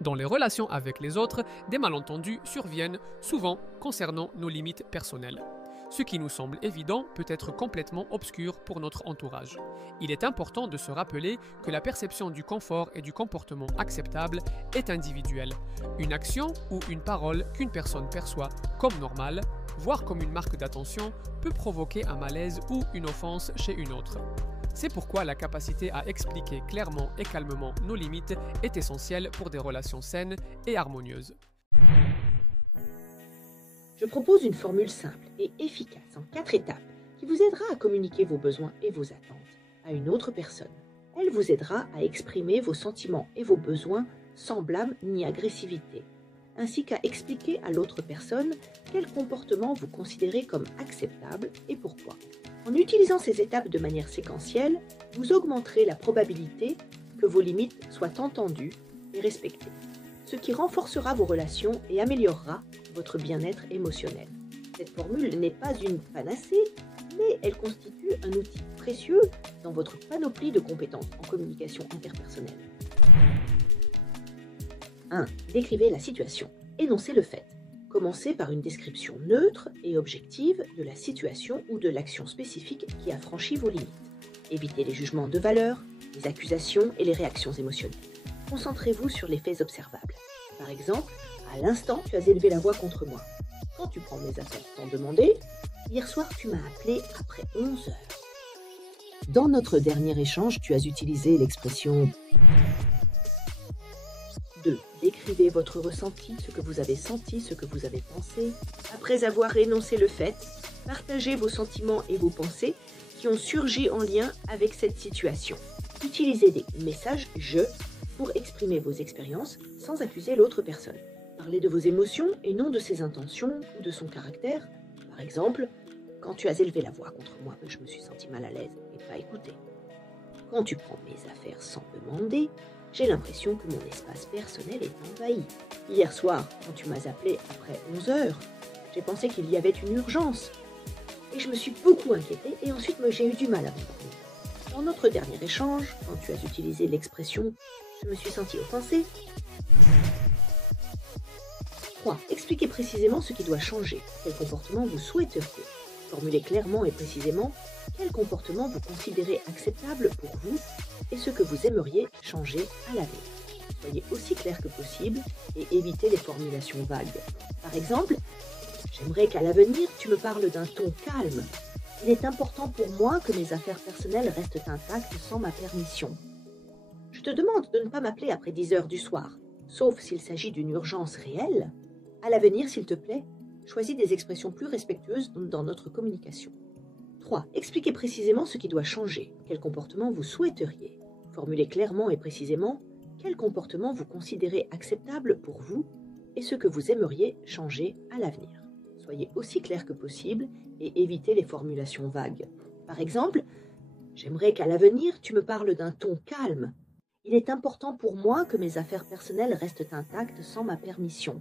Dans les relations avec les autres, des malentendus surviennent souvent concernant nos limites personnelles. Ce qui nous semble évident peut être complètement obscur pour notre entourage. Il est important de se rappeler que la perception du confort et du comportement acceptable est individuelle. Une action ou une parole qu'une personne perçoit comme normale, voire comme une marque d'attention, peut provoquer un malaise ou une offense chez une autre. C'est pourquoi la capacité à expliquer clairement et calmement nos limites est essentielle pour des relations saines et harmonieuses. Je propose une formule simple et efficace en 4 étapes qui vous aidera à communiquer vos besoins et vos attentes à une autre personne. Elle vous aidera à exprimer vos sentiments et vos besoins sans blâme ni agressivité, ainsi qu'à expliquer à l'autre personne quel comportement vous considérez comme acceptable et pourquoi. En utilisant ces étapes de manière séquentielle, vous augmenterez la probabilité que vos limites soient entendues et respectées, ce qui renforcera vos relations et améliorera votre bien-être émotionnel. Cette formule n'est pas une panacée, mais elle constitue un outil précieux dans votre panoplie de compétences en communication interpersonnelle. 1. Décrivez la situation. Énoncez le fait. Commencez par une description neutre et objective de la situation ou de l'action spécifique qui a franchi vos limites. Évitez les jugements de valeur, les accusations et les réactions émotionnelles. Concentrez-vous sur les faits observables. Par exemple, à l'instant, tu as élevé la voix contre moi. Quand tu prends mes affaires sans demander, hier soir, tu m'as appelé après 11 heures. Dans notre dernier échange, tu as utilisé l'expression 2. Décrivez votre ressenti, ce que vous avez senti, ce que vous avez pensé. Après avoir énoncé le fait, partagez vos sentiments et vos pensées qui ont surgi en lien avec cette situation. Utilisez des messages « je » pour exprimer vos expériences sans accuser l'autre personne. Parlez de vos émotions et non de ses intentions ou de son caractère. Par exemple, quand tu as élevé la voix contre moi, je me suis senti mal à l'aise et pas écoutée. Quand tu prends mes affaires sans demander, j'ai l'impression que mon espace personnel est envahi. Hier soir, quand tu m'as appelé après 11 heures, j'ai pensé qu'il y avait une urgence. Et je me suis beaucoup inquiétée et ensuite j'ai eu du mal à m'endormir. Dans notre dernier échange, quand tu as utilisé l'expression « je me suis sentie offensée », 3. Expliquez précisément ce qui doit changer, quel comportement vous souhaiteriez. Formulez clairement et précisément quel comportement vous considérez acceptable pour vous et ce que vous aimeriez changer à l'avenir. Soyez aussi clair que possible et évitez les formulations vagues. Par exemple, j'aimerais qu'à l'avenir, tu me parles d'un ton calme. Il est important pour moi que mes affaires personnelles restent intactes sans ma permission. Je te demande de ne pas m'appeler après 10 heures du soir, sauf s'il s'agit d'une urgence réelle. À l'avenir, s'il te plaît, choisis des expressions plus respectueuses dans notre communication. 3. Expliquez précisément ce qui doit changer, quel comportement vous souhaiteriez. Formulez clairement et précisément quel comportement vous considérez acceptable pour vous et ce que vous aimeriez changer à l'avenir. Soyez aussi clair que possible et évitez les formulations vagues. Par exemple, j'aimerais qu'à l'avenir, tu me parles d'un ton calme. Il est important pour moi que mes affaires personnelles restent intactes sans ma permission.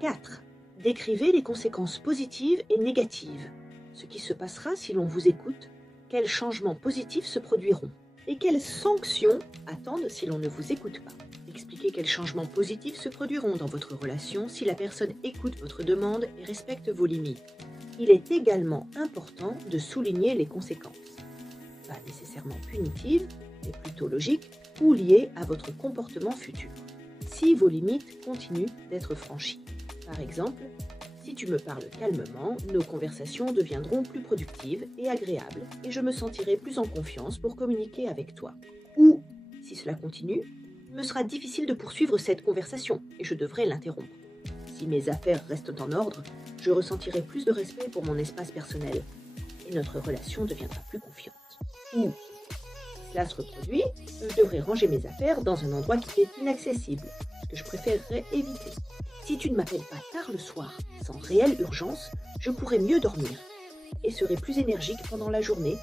4. Décrivez les conséquences positives et négatives. Ce qui se passera si l'on vous écoute, quels changements positifs se produiront et quelles sanctions attendent si l'on ne vous écoute pas. Expliquez quels changements positifs se produiront dans votre relation si la personne écoute votre demande et respecte vos limites. Il est également important de souligner les conséquences. Pas nécessairement punitives, mais plutôt logiques ou liées à votre comportement futur. Si vos limites continuent d'être franchies. Par exemple, si tu me parles calmement, nos conversations deviendront plus productives et agréables et je me sentirai plus en confiance pour communiquer avec toi. Ou, si cela continue, il me sera difficile de poursuivre cette conversation et je devrais l'interrompre. Si mes affaires restent en ordre, je ressentirai plus de respect pour mon espace personnel et notre relation deviendra plus confiante. Ou, si cela se reproduit, je devrais ranger mes affaires dans un endroit qui est inaccessible, ce que je préférerais éviter. Si tu ne m'appelles pas tard le soir, sans réelle urgence, je pourrai mieux dormir et serai plus énergique pendant la journée,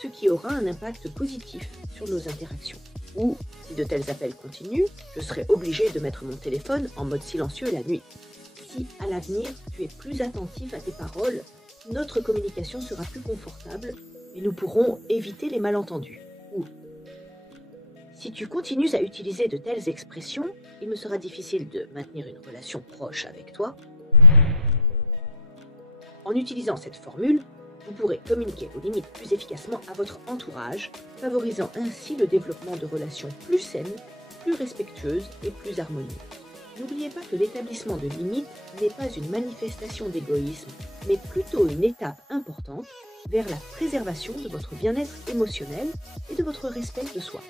ce qui aura un impact positif sur nos interactions. Ou, si de tels appels continuent, je serai obligée de mettre mon téléphone en mode silencieux la nuit. Si, à l'avenir, tu es plus attentif à tes paroles, notre communication sera plus confortable et nous pourrons éviter les malentendus. Ou, Si tu continues à utiliser de telles expressions, il me sera difficile de maintenir une relation proche avec toi. En utilisant cette formule, vous pourrez communiquer vos limites plus efficacement à votre entourage, favorisant ainsi le développement de relations plus saines, plus respectueuses et plus harmonieuses. N'oubliez pas que l'établissement de limites n'est pas une manifestation d'égoïsme, mais plutôt une étape importante vers la préservation de votre bien-être émotionnel et de votre respect de soi.